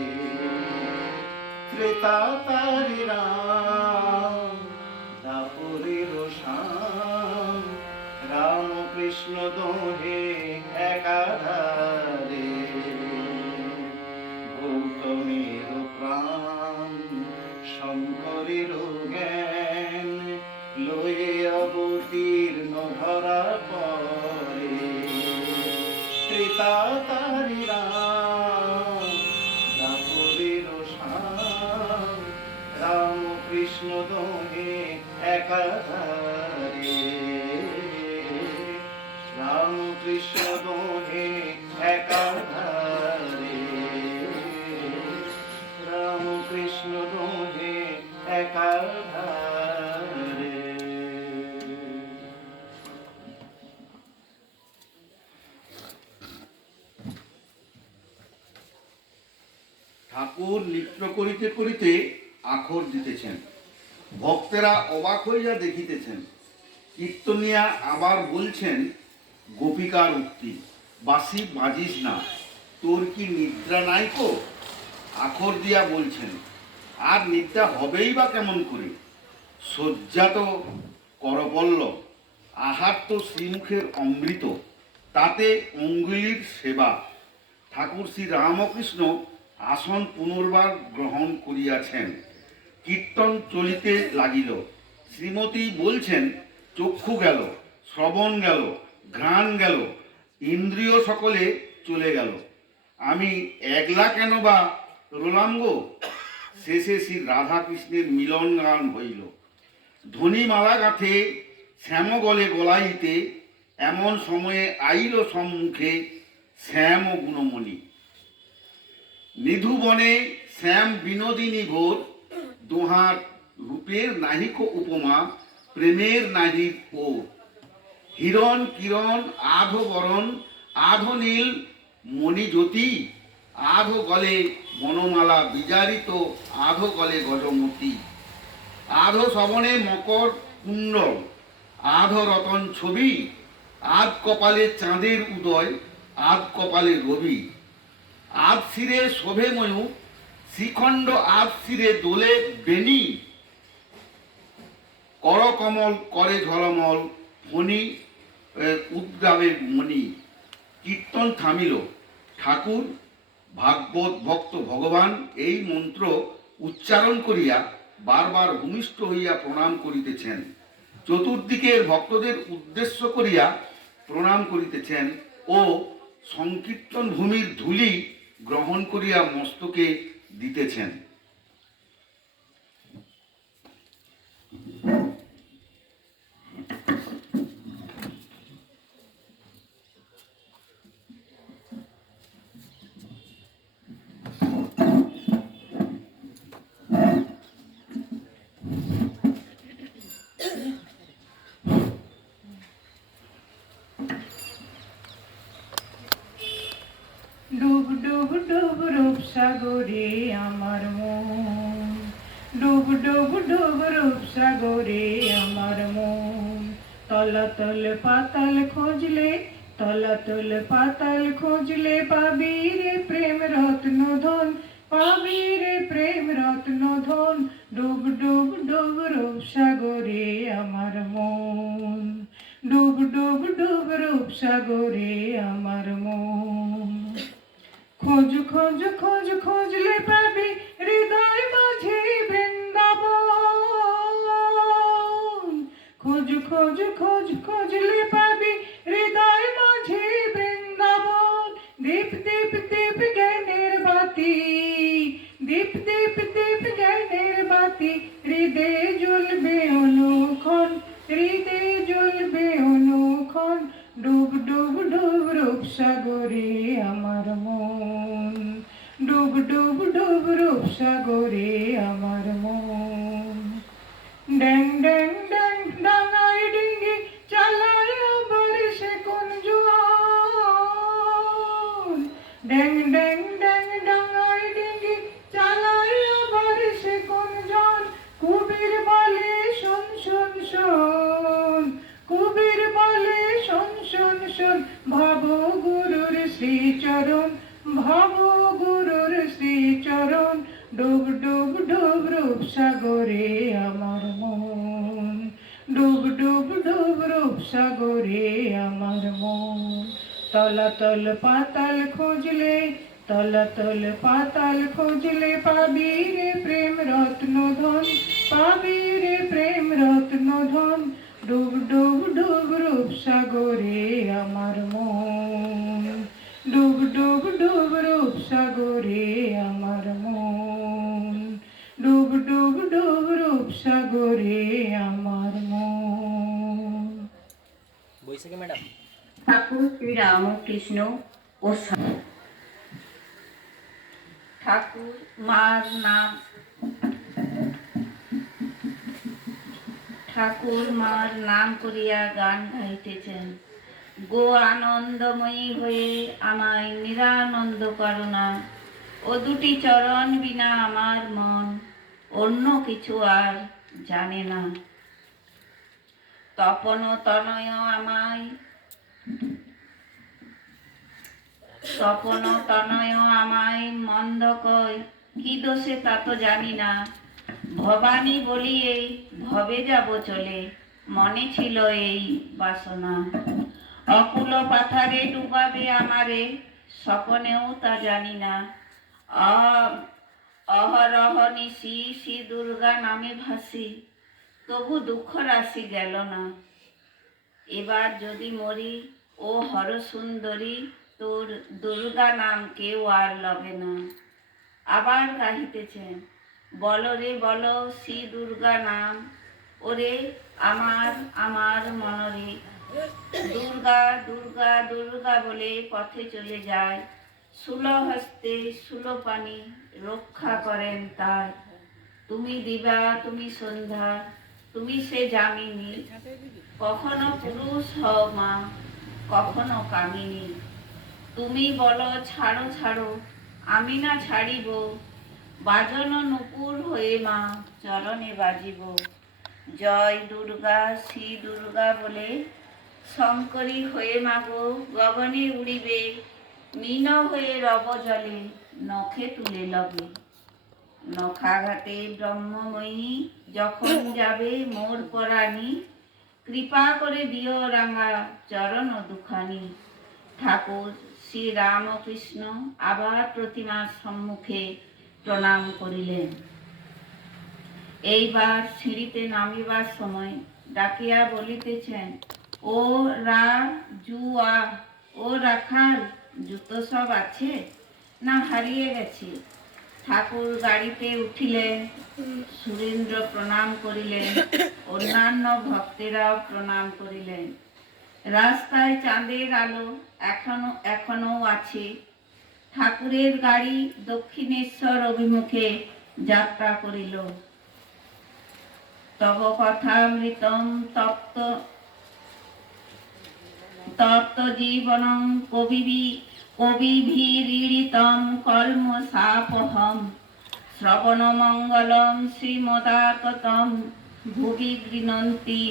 ত্রেতা তারি রাম দাপরের শ্যাম রামকৃষ্ণ দোহে একাধারে গৌতমের প্রাণ শঙ্করের জ্ঞান লয়ে অবতীর্ণ ধরা পরে ত্রেতা তারি রাম দাপরের শ্যাম রামকৃষ্ণ দোহে একাধারে রামকৃষ্ণ দোহে একাধারে রামকৃষ্ণ দোহে একাধারে ঠাকুর নৃত্য করিতে করিতে আখর দিতেছেন, ভক্তেরা অবাক হইয়া দেখিতেছেন। কীর্তনিয়া আবার বলছেন গোপিকার উক্তি, বাঁশি বাজিস না, তোর কি নিদ্রা নাই কো? আখর দিয়া বলছেন, আর নিদ্রা হবেই বা কেমন করে? শয্যা তো করপল্লব, আহার তো শ্রীমুখের অমৃত, তাতে অঙ্গুলির সেবা। ঠাকুর শ্রী রামকৃষ্ণ আসন পুনর্বার গ্রহণ করিয়াছেন। কীর্তন চলিতে লাগিল। শ্রীমতী বলছেন, চক্ষু গেল, শ্রবণ গেল, ঘ্রাণ গেল, ইন্দ্রিয় সকলে চলে গেল, আমি একলা কেন বা রোলাম গো। শেষে শ্রী রাধাকৃষ্ণের মিলন গান হইল। ধ্বনিমালা গাঁথে শ্যাম গলে গলাইতে, এমন সময়ে আইল সম্মুখে শ্যাম ও গুণমণি। নিধু বনে শ্যাম বিনোদিনী ভোর, দোহার রূপের নাহিক উপমা, প্রেমের নাহি ওর। হিরণ কিরণ আধো বরণ, আধো নীল মণিজ্যোতি, আধো গলে বনমালা বিজারিত, আধো গলে গজমতি। আধো শ্রবণে মকর কুণ্ডল, আধো রতন ছবি, আধ কপালে চাঁদের উদয়, আধ কপালে রবি। আধ শিরে শোভে ময়ূর, শ্রীখণ্ড আধ শিরে দোলে বেণী, করকমল করে ঝলমল, ফণি উদ্গাবে মণি। কীর্তন থামিল। ঠাকুর ভাগবত ভক্ত ভগবান এই মন্ত্র উচ্চারণ করিয়া বারবার ভূমিষ্ঠ হইয়া প্রণাম করিতেছেন। চতুর্দিকের ভক্তদের উদ্দেশ্য করিয়া প্রণাম করিতেছেন ও সংকীর্তন ভূমির ধূলি গ্রহণ করিয়া মস্তকে দিতেছেন। ডুব ডুব ডুব রূপ সাগরে আমার মন, ডুব ডুব ডুব রূপ সাগরে আমার মন। তলাতল পাতাল খুঁজলে, তলাতল পাতাল খুঁজলে, পাবি রে প্রেম রত্ন ধন, পাবি রে প্রেম রত্ন ধন। ডুব ডুব ডুব রূপ সাগরে আমার মন, ডুব ডুব ডুব রূপ সাগরে আমার মন। খোঁজ খোঁজ খোঁজ খুঁজলে পাবি হৃদয় মাঝে বৃন্দাবন। খোঁজ খোঁজ খোঁজ খুঁজলে পাবি হৃদয় মাঝে বৃন্দাবন। দীপ দীপ দীপ জ্ঞানের বাতি, দীপ দীপ দীপ জ্ঞানের বাতি, হৃদয়ে জ্বলবে অনুক্ষণ, হৃদয়ে জ্বলবে অনুক্ষণ। ডুব ডুব ডুব রূপ সাগরে আমার মন, ডুব ডুব ডুব রূপ সাগরে আমার মন। ড্যাং ড্যাং ড্যাং ডাঙায় ডিঙ্গি চালায় আবার সে কোন জোয়ান। ড্যাং ড্যাং ড্যাং ডাঙায় ডিঙ্গি চালায় আবার সে কোন জন। কুবির বলে শোন শোন শোন, কুবির বলে শোন শোন শোন। ভাব গুরুর শ্রীচরণ, ভাব গুরুর শ্রীচরণ। ডুব ডুব ডুব রূপ সাগরে আমার মন, ডুব ডুব ডুব রূপ সাগরে আমার মন। তলাতল পাতাল খুঁজলে, তলাতল পাতাল খুঁজলে, পাবি রে প্রেম রত্ন ধন, পাবি রে প্রেম রত্ন ধন। ডুব ডুব ডুব রূপ সাগরে আমার মন, ডুব ডুব ডুব রূপ সাগরে আমার মন, ডুব ডুব ডুব রূপ সাগরে আমার মন। বৈশাখী ম্যাডাম। ঠাকুর শ্রী রামকৃষ্ণ ও ঠাকুর মার নাম, ঠাকুর মার নাম করিয়া গান গাইতেছেন। গো আনন্দময়ী হয়ে আমায় নিরানন্দ করোনা, ও দুটি চরণ বিনা আমার মন অন্য কিছু আর জানে না। তপন তনয় আমায়, তপন তনয় আমায় মন্দ কয়, কি দোষে তা তো জানি না। ভবানী বলিয়ে ভবে যাব চলে, মনে ছিল এই বাসনা। অকুল পাথারে ডুবাবে আমারে, স্বপনেও তা জানি না। অহরহ নিশি শ্রী দুর্গা নামে ভাসি, তবু দুঃখ রাশি গেল না। এবার যদি মরি ও হর সুন্দরী, তোর দুর্গা নাম কেউ আর লবে না। আবার গাহিতেছেন, বলো রে বলো শ্রী দুর্গা নাম, ওরে আমার আমার মনরে। দুর্গা দুর্গা দুর্গা বলে পথে চলে যায়, শূল হস্তে শূলপাণি রক্ষা করেন তার। তুমি দিবা তুমি সন্ধ্যা, তুমি সে যামিনী, কখনো পুরুষ হও মা, কখনো কামিনী। তুমি বলো ছাড়ো ছাড়ো, আমি না ছাড়িব, বাজন নুপুর হয়ে মা চরণে বাজিব। জয় দুর্গা শ্রী দুর্গা বলে শঙ্করী হয়ে মাগো গগনে উড়িবে, মীন হয়ে রব জলে নখে তুলে লবে। নখাঘাতে ব্রহ্মময়ী যখন যাবে মোর পরাণী, কৃপা করে দিও রাঙা চরণ দুখানি। ঠাকুর শ্রী রামকৃষ্ণ আবার প্রতিমার সম্মুখে প্রণাম করিলেন। এইবার সিঁড়িতে নামিবার সময় ডাকিয়া বলিতেছেন, ও রা জুয়া, ও রাখাল, জুতো সব আছে না হারিয়ে গেছে? ঠাকুর গাড়িতে উঠিলেন, সুরেন্দ্র প্রণাম করিলেন, অন্যান্য ভক্তেরাও প্রণাম করিলেন। রাস্তায় চাঁদের আলো এখনো আছে। ঠাকুরের গাড়ি দক্ষিণেশ্বর অভিমুখে যাত্রা করিল। তব কথামৃতম তপ্ত তপ্ত জীবনং কবিভিরীড়িতম কলমশাপহম, শ্রবণ মঙ্গলম শ্রীমদাততম ভুবি গৃণন্তি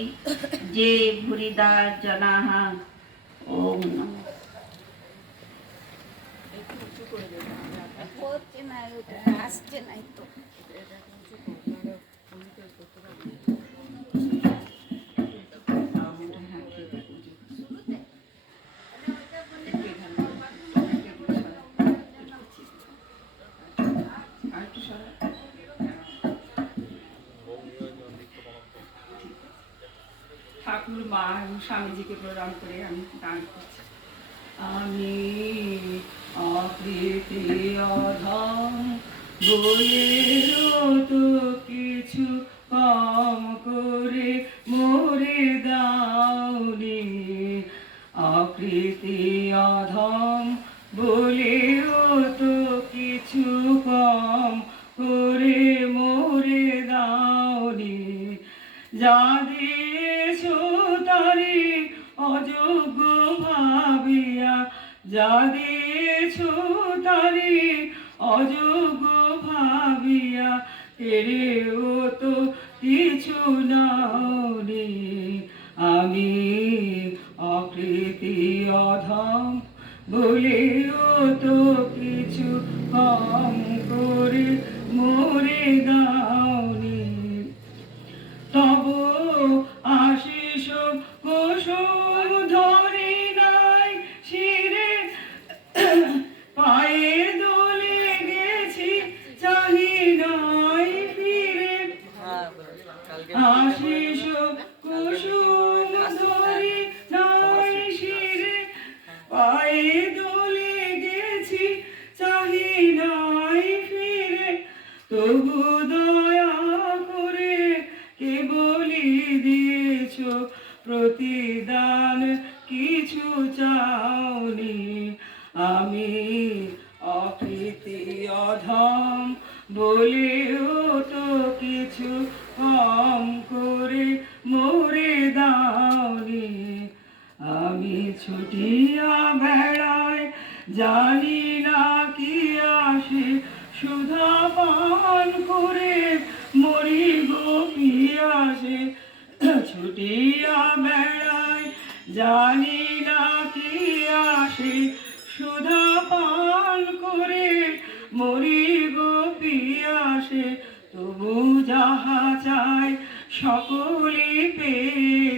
যে ভুরিদা জনাঃ। ওম নমঃ। আসছে নাই তো। ঠাকুর মা এবং স্বামীজিকে প্রণাম করে আমি গান করছি। আমি আকৃতি অধম বলেও তো কিছু কম করে মোরে দাওনি। আকৃতি অধম বলেও তো কিছু কম করে মোরে দাওনি। যা দিয়েছো তারি অযোগ্য ভাবিয়া, যা দিয়েছো তারি অযোগ্য ভাবিয়া, এরেও তো কিছু নাওনি। আমি আকৃতি অধম বলেও তো কিছু কম করে মোরে দাওনি। তব আশিস কুসুম ধরি নাই শিরে, পায়ে দোলে গেছি চাহি নাই ফিরে। আশিস কুসুম ধরি নাই শিরে, পায়ে দোলে গেছি চাহি নাই ফিরে। তবু দয়া করে কেবলি দিয়েছ প্রতিদান, কিছু চাওনি। আমি আকৃতি অধম বলেও তো কিছু কম করে মোরে দাওনি। আমি ছুটিয়া বেড়াই জানি না কি আসে, সুধা পান করে মরি গো পিয়াসে। ছুটিয়া বেড়াই জানি না কি আসে, সুধা পান করে মরি গো পিয়াসে। তবু যাহা চাই সকলে পেয়ে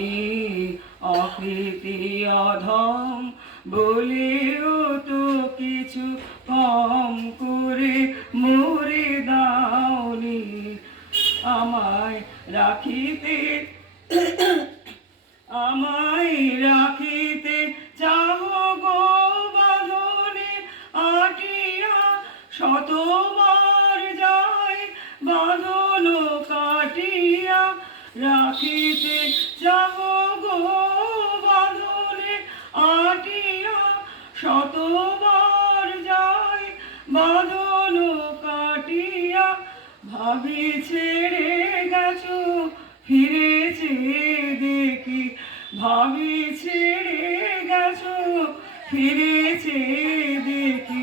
আমি আকৃতি অধম বলেও তো কিছু কম করে মোরে দাওনি। আমায় রাখিতে চাহ গো বাঁধনে আটিয়া, শতবার যায় বাঁধন কাটিয়া। রাখিতে চাহ গো বাঁধনে আটিয়া, শতবার যায় বাঁধন কাটিয়া। ভাবি ছেড়ে গেছো ফিরেছে দেখি, ভাবি ছেড়ে গেছো ফিরেছে দেখি,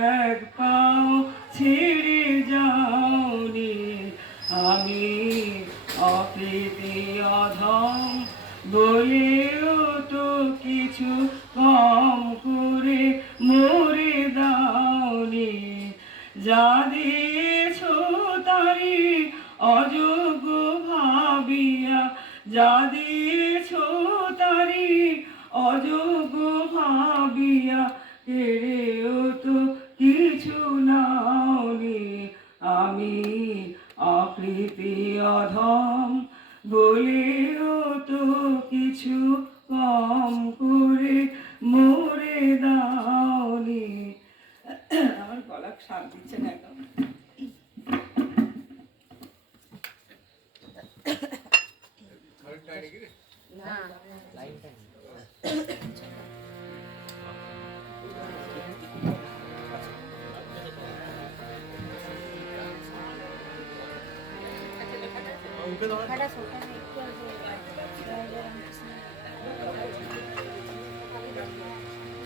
এক পাও ছেড়ে যাওনি। আমি আকৃতি অধম বলেও তো কিছু কম করে মোরে দাওনি। যা দিয়েছ তারি অযোগ্য ভাবিয়া, যা দিয়েছ তারি অযোগ্য ভাবিয়া, কেড়েও তো কিছু নাওনি। আমি আকৃতি অধম বলেও তো কিছু কম করে মোরে দাওনি। আমার গলা সার দিচ্ছে না একদম।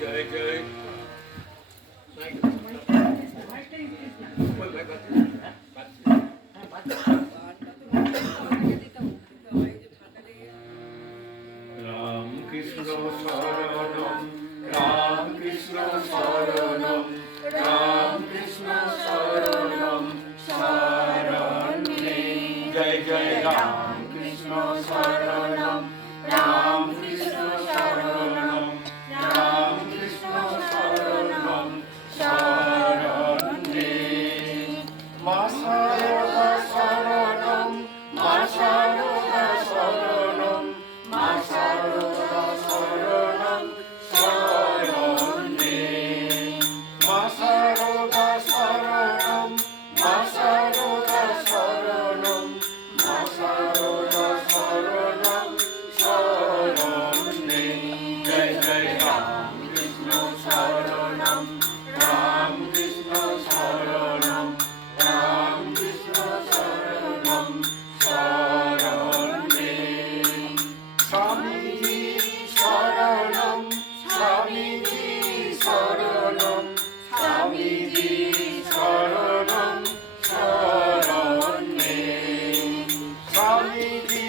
জয় জয় রামকৃষ্ণ শরণম রামকৃষ্ণ শরণম রামকৃষ্ণ শরণম শরণে। জয় জয় রামকৃষ্ণ শরণম রামকৃষ্ণ শরণম রামকৃষ্ণ শরণম শরণে। মা শারদা শরণম মা শারদা শরণম মা শারদা শরণম শরণে। মা শারদা শরণম মা শারদা শরণম মা শারদা শরণম শরণে। জয় জয় রামকৃষ্ণ শরণম রামকৃষ্ণ শরণম রামকৃষ্ণ শরণম শরণে। স্বামীজি শরণম স্বামীজি শরণম স্বামীজি শরণম শরণে। স্বামীজি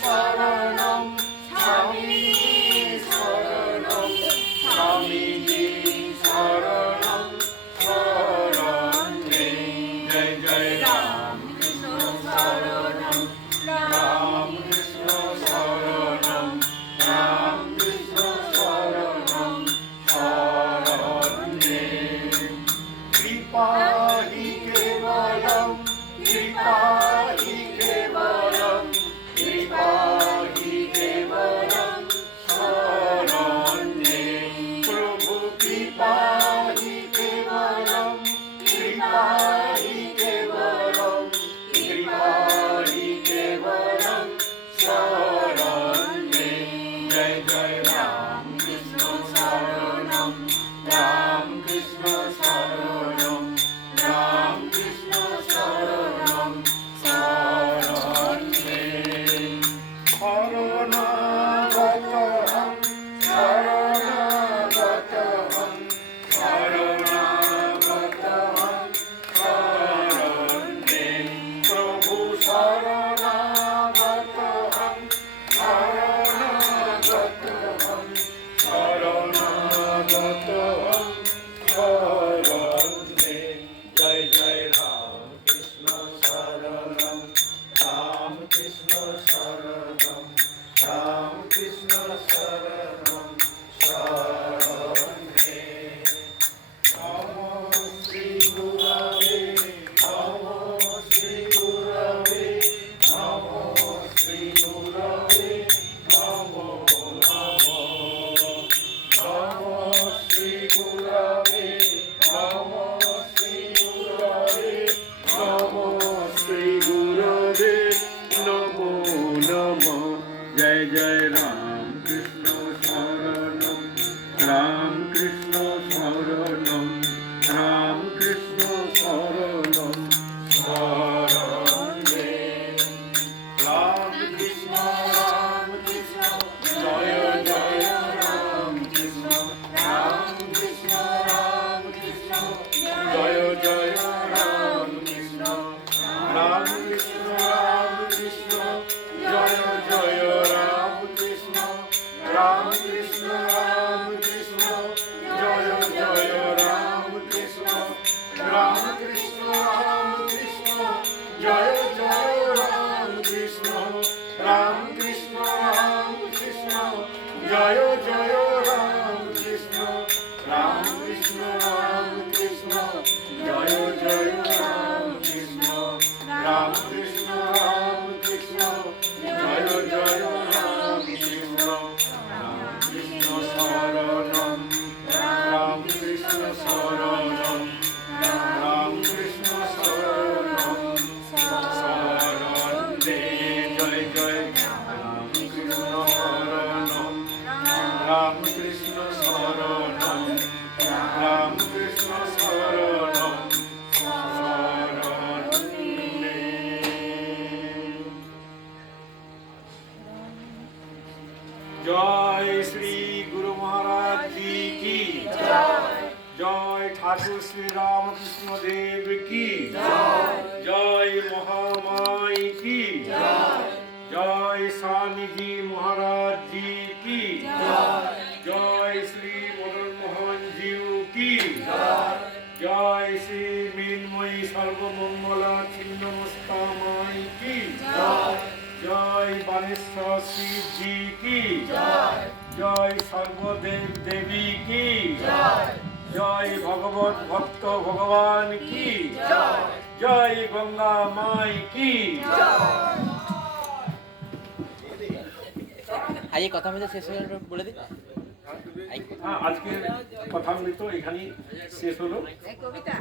শরণম স্বামীজি শরণম স্বামীজি শরণম শরণে। জয় জয় রামকৃষ্ণ শরণম রামকৃষ্ণ শরণম রামকৃষ্ণ শরণম শরণে। কৃপাহি কেবলম কৃপাহি কেবলম কৃপাহি কেবলম শরণে। প্রভু কৃপাহি কেবলম কৃপাহি কেবলম কৃপাহি কেবলম শরণে। জয় জয় রামকৃষ্ণ শরণম রামকৃষ্ণ শরণম রামকৃষ্ণ শরণম শরণে। শরণাগতহং শরণাগতহং শরণাগতহং শরণে। প্রভু শরণাগতহং শরণাগতহং শরণাগতহং শরণে। জয় জয় রামকৃষ্ণ শরণম রামকৃষ্ণ শরণম কৃষ্ণ রাম কৃষ্ণ জয় জয় রাম কৃষ্ণ রাম কৃষ্ণ রাম কৃষ্ণ জয় জয় রাম কৃষ্ণ রাম কৃষ্ণ রাম কৃষ্ণ জয় জয় রাম কৃষ্ণ রাম কৃষ্ণ রাম কৃষ্ণ জয় জয় রাম কৃষ্ণ রাম কৃষ্ণ রাম কৃষ্ণ জয় জয় রাম কৃষ্ণ রাম কৃষ্ণ শরণম রাম কৃষ্ণ শরণম রাম কৃষ্ণ শরণম শরণে জয় জয় রাম কৃষ্ণ শরণম রাম কৃষ্ণ শরণম রাম কৃষ্ণ শরণম শরণে জয় শ্রী গুরু মহারাজ জি কি জয় ঠাকুর শ্রী রামকৃষ্ণ দেব কি জয় মহামাই কি জয় স্বামীজি মহারাজ জি কি জয় শ্রী মদন মোহন জিউ কি জয় শ্রী মৃন্ময়ী সর্বমঙ্গলা ছিন্নমস্তা মাই কি জয় বানেশ্বর শিবজি কি জয় সর্বদেব দেবী কি জয় ভগবত ভক্ত ভগবান কি জয় গঙ্গা মাই কি আজকে কথা মধ্যে শেষ হয়ে গেল, বলে দিন। আজকের কথামৃত এখানেই শেষ হলো। কবিতা